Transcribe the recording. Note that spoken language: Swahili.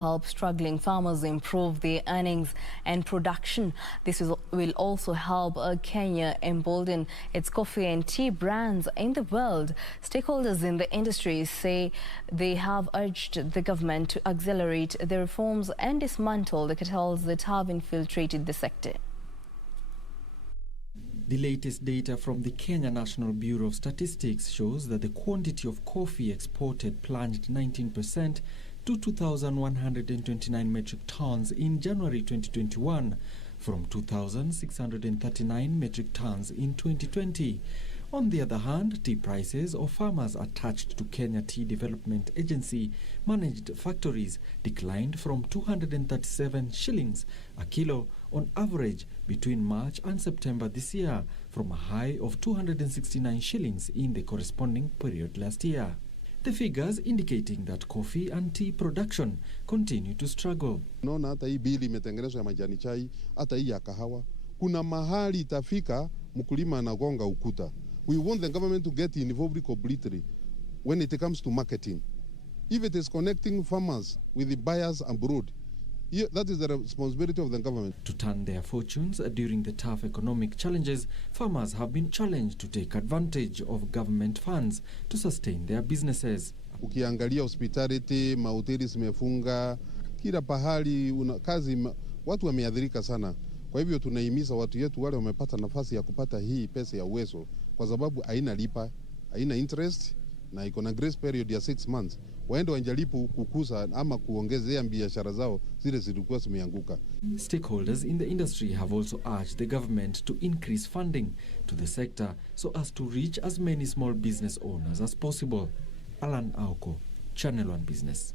help struggling farmers improve their earnings and production. This will also help Kenya embolden its coffee and tea brands in the world. Stakeholders in the industry say they have urged the government to accelerate the reforms and dismantle the cartels that have infiltrated the sector. The latest data from the Kenya National Bureau of Statistics shows that the quantity of coffee exported plunged 19% to 2,129 metric tons in January 2021 from 2,639 metric tons in 2020. On the other hand, tea prices of farmers attached to Kenya Tea Development Agency managed factories declined from 237 shillings a kilo on average between March and September this year, from a high of 269 shillings in the corresponding period last year. The figures indicating that coffee and tea production continue to struggle. Naona hata hii bili imetengenezwa ya majani chai, hata hii ya kahawa. Kuna mahali itafika mkulima anagonga ukuta. We want the government to get involved completely when it comes to marketing. If it is connecting farmers with the buyers abroad, that is the responsibility of the government. To turn their fortunes during the tough economic challenges, farmers have been challenged to take advantage of government funds to sustain their businesses. Ukiangalia hospitality, mahoteli zimefunga, kila pahali watu wameathirika sana. Kwa hivyo tunahimiza watu yetu wale wamepata nafasi ya kupata hii pesa ya uwezo, kwa sababu haina lipa, haina interest na iko na grace period ya 6 months. Waende wanjalipu kukuza ama kuongezea biashara zao zile zilikuwa zimeanguka. Stakeholders in the industry have also urged the government to increase funding to the sector so as to reach as many small business owners as possible. Alan Auko, Channel 1 Business.